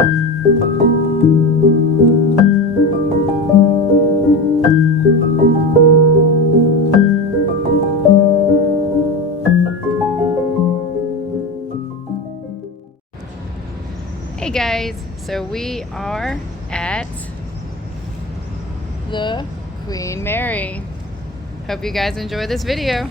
Hey guys, so we are at the Queen Mary. Hope you guys enjoy this video.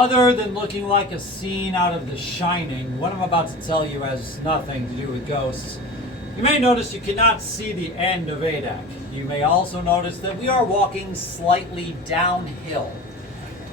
Other than looking like a scene out of The Shining, what I'm about to tell you has nothing to do with ghosts. You may notice you cannot see the end of Adak. You may also notice that we are walking slightly downhill.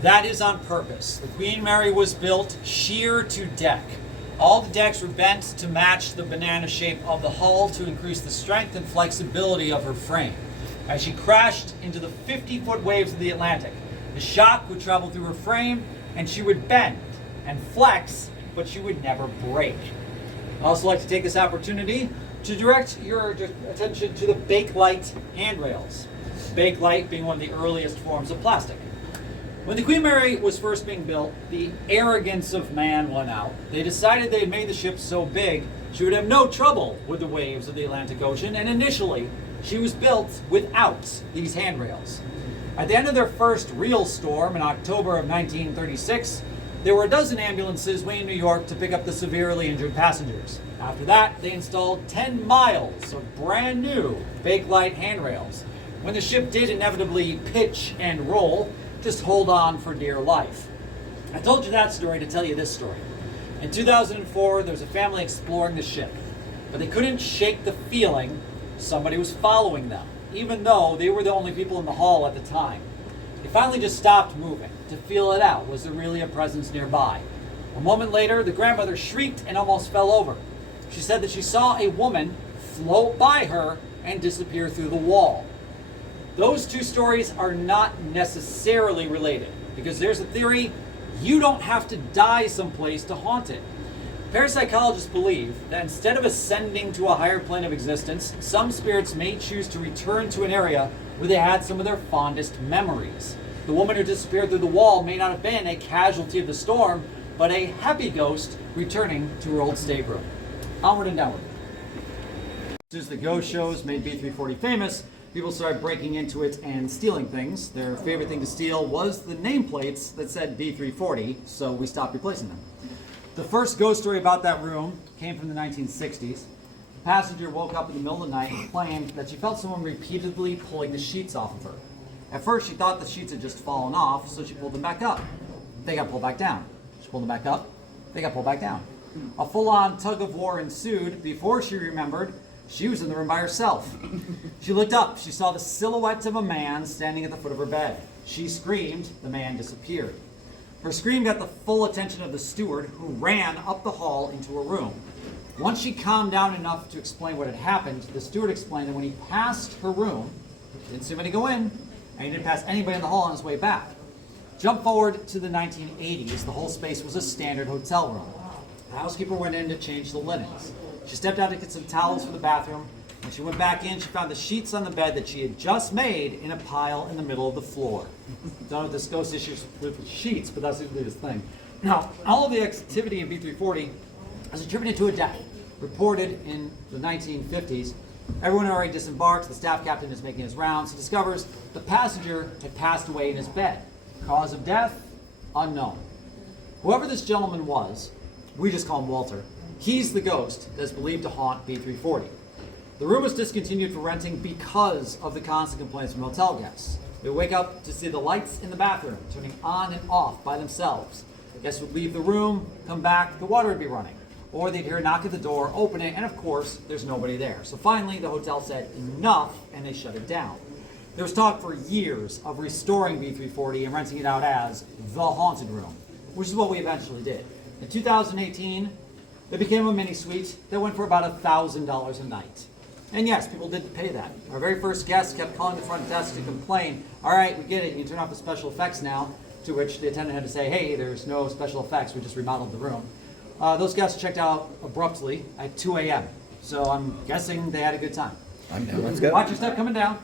That is on purpose. The Queen Mary was built sheer to deck. All the decks were bent to match the banana shape of the hull to increase the strength and flexibility of her frame. As she crashed into the 50-foot waves of the Atlantic, the shock would travel through her frame and she would bend and flex, but she would never break. I'd also like to take this opportunity to direct your attention to the Bakelite handrails. Bakelite being one of the earliest forms of plastic. When the Queen Mary was first being built, the arrogance of man won out. They decided they had made the ship so big she would have no trouble with the waves of the Atlantic Ocean, and initially she was built without these handrails. At the end of their first real storm in October of 1936, there were a dozen ambulances waiting in New York to pick up the severely injured passengers. After that, they installed 10 miles of brand new Bakelite handrails. When the ship did inevitably pitch and roll, just hold on for dear life. I told you that story to tell you this story. In 2004, there was a family exploring the ship, but they couldn't shake the feeling somebody was following them, even though they were the only people in the hall at the time. They finally just stopped moving to feel it out. Was there really a presence nearby? A moment later, the grandmother shrieked and almost fell over. She said that she saw a woman float by her and disappear through the wall. Those two stories are not necessarily related, because there's a theory you don't have to die someplace to haunt it. Parapsychologists believe that instead of ascending to a higher plane of existence, some spirits may choose to return to an area where they had some of their fondest memories. The woman who disappeared through the wall may not have been a casualty of the storm, but a happy ghost returning to her old stateroom. Onward and downward. As soon as the ghost shows made B340 famous, people started breaking into it and stealing things. Their favorite thing to steal was the nameplates that said B340, so we stopped replacing them. The first ghost story about that room came from the 1960s. A passenger woke up in the middle of the night and claimed that she felt someone repeatedly pulling the sheets off of her. At first, she thought the sheets had just fallen off, so she pulled them back up. They got pulled back down. She pulled them back up. They got pulled back down. A full-on tug of war ensued before she remembered she was in the room by herself. She looked up. She saw the silhouette of a man standing at the foot of her bed. She screamed. The man disappeared. Her scream got the full attention of the steward, who ran up the hall into her room. Once she calmed down enough to explain what had happened, the steward explained that when he passed her room, he didn't see anybody go in, and he didn't pass anybody in the hall on his way back. Jump forward to the 1980s. The whole space was a standard hotel room. The housekeeper went in to change the linens. She stepped out to get some towels for the bathroom. When she went back in, she found the sheets on the bed that she had just made in a pile in the middle of the floor. Don't know if this ghost issues with sheets, but that's usually his thing. Now, all of the activity in B340 is attributed to a death reported in the 1950s. Everyone already disembarked. The staff captain is making his rounds. He discovers the passenger had passed away in his bed. Cause of death? Unknown. Whoever this gentleman was, we just call him Walter, he's the ghost that's believed to haunt B340. The room was discontinued for renting because of the constant complaints from hotel guests. They would wake up to see the lights in the bathroom turning on and off by themselves. Guests would leave the room, come back, the water would be running. Or they'd hear a knock at the door, open it, and of course, there's nobody there. So finally, the hotel said enough, and they shut it down. There was talk for years of restoring B340 and renting it out as the haunted room, which is what we eventually did. In 2018, it became a mini suite that went for about $1,000 a night. And yes, people did pay that. Our very first guest kept calling the front desk to complain, all right, we get it, you can turn off the special effects now, to which the attendant had to say, hey, there's no special effects, we just remodeled the room. Those guests checked out abruptly at 2 a.m., so I'm guessing they had a good time. I'm down. Let's go. Watch your step coming down.